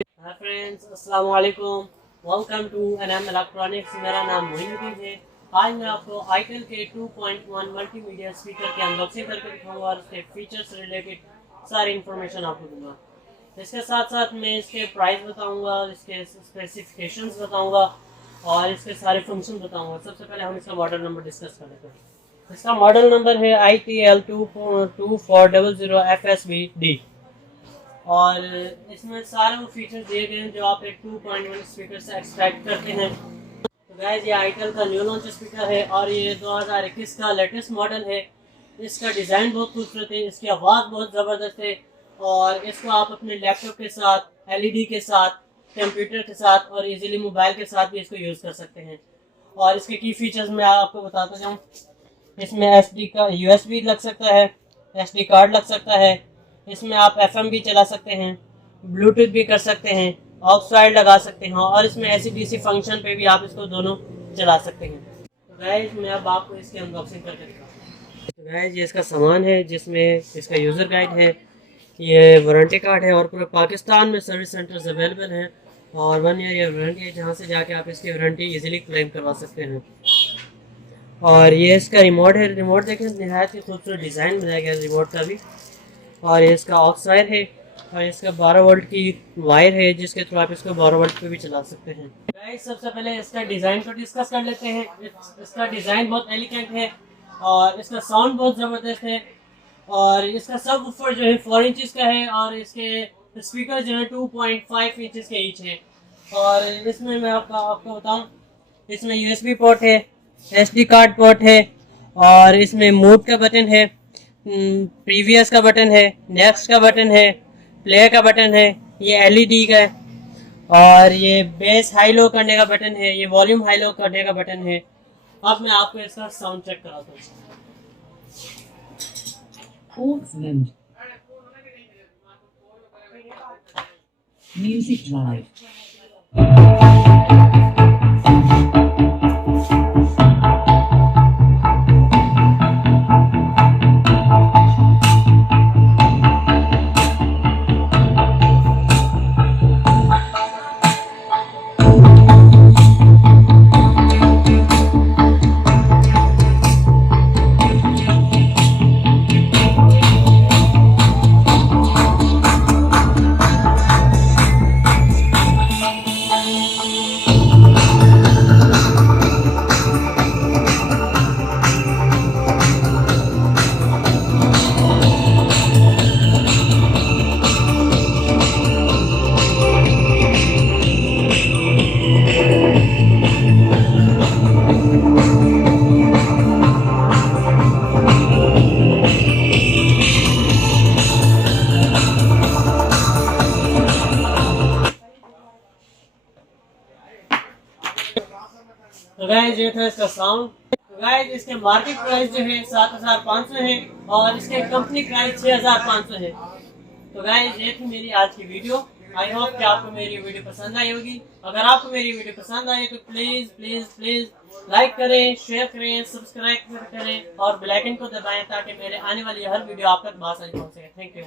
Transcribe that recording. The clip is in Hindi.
हाय फ्रेंड्स, अस्सलाम वालेकुम। Welcome to NM electronics. मेरा नाम मोइनुद्दीन है। आज मैं आपको आईटेल के 2.1 मल्टीमीडिया स्पीकर की अनबॉक्सिंग करके दिखाऊंगा और इसके फीचर्स से रिलेटेड सारी इन्फॉर्मेशन आपको दूंगा। इसके साथ साथ मैं इसके प्राइस बताऊंगा, इसके स्पेसिफिकेशंस बताऊंगा और इसके सारे फंक्शन बताऊंगा। सबसे पहले हम इसका मॉडल नंबर डिस्कस कर लेते हैं। इसका मॉडल नंबर है ITL-2400 FSB और इसमें सारे वो फीचर्स दिए गए हैं जो आप एक 2.1 स्पीकर से एक्सपेक्ट करते हैं। तो गाइस, ये आईटेल का न्यू लॉन्च स्पीकर है और ये 2021 का लेटेस्ट मॉडल है। इसका डिज़ाइन बहुत खूबसूरत है, इसकी आवाज़ बहुत ज़बरदस्त है और इसको आप अपने लैपटॉप के साथ, एलईडी के साथ, कंप्यूटर के साथ और इजीली मोबाइल के साथ भी इसको यूज़ कर सकते हैं। और इसके की फीचर्स मैं आपको बताता जाऊँ। इसमें एसडी का यूएसबी लग सकता है, एसडी कार्ड लग सकता है। इसमें आप एफएम भी चला सकते हैं, ब्लूटूथ भी कर सकते हैं, ऑक्साइड लगा सकते हैं और इसमें एसी-डीसी फंक्शन पे भी आप इसको दोनों चला सकते हैं। तो गाइस, मैं अब आपको इसकी अनबॉक्सिंग करके दिखाता हूँ। तो गाइस, ये इसका सामान है जिसमें इसका यूज़र गाइड है, ये वारंटी कार्ड है और पूरे पाकिस्तान में सर्विस सेंटर्स अवेलेबल हैं और 1 ईयर ये वारंटी है जहाँ से जाके आप इसकी वारंटी इजीली क्लेम करवा सकते हैं। और ये इसका रिमोट है। रिमोट देखें, नहायत ही खूबसूरत डिज़ाइन बनाया गया रिमोट का भी। और ये इसका ऑक्साइड है और इसका 12 वोल्ट की वायर है जिसके थ्रू आप इसको 12 वोल्ट पे भी चला सकते हैं। गाइस, सबसे पहले इसका डिज़ाइन को डिस्कस कर लेते हैं। इसका डिज़ाइन बहुत एलिगेंट है और इसका साउंड बहुत ज़बरदस्त है और इसका सब वूफर जो है 4 इंचज़ का है और इसके स्पीकर जो है 2.5 इंचज़ के ईच है। और इसमें मैं आपको बताऊँ, इसमें यूएसबी पोर्ट है, एसडी कार्ड पोर्ट है और इसमें मूव का बटन है, प्रीवियस का बटन है, नेक्स्ट का बटन है, प्ले का बटन है, ये एलईडी का है और ये बेस हाई लो करने का बटन है, ये वॉल्यूम हाई लो करने का बटन है। अब मैं आपको इसका साउंड चेक कराता हूँ। Music Live. तो गाइस, ये था इसका साउंड। तो गाइस, इसके मार्केट प्राइस जो है 7500 है और इसके कंपनी प्राइस 6500 है। तो गाइस, ये थी मेरी आज की वीडियो। आई होप कि आपको मेरी वीडियो पसंद आई होगी। अगर आपको मेरी वीडियो पसंद आई तो प्लीज़ प्लीज़ प्लीज़ लाइक करें, शेयर करें, सब्सक्राइब करें और बेल आइकन को दबाएं ताकि मेरे आने वाली हर वीडियो आप तक आसानी पहुंच सके। Thank you.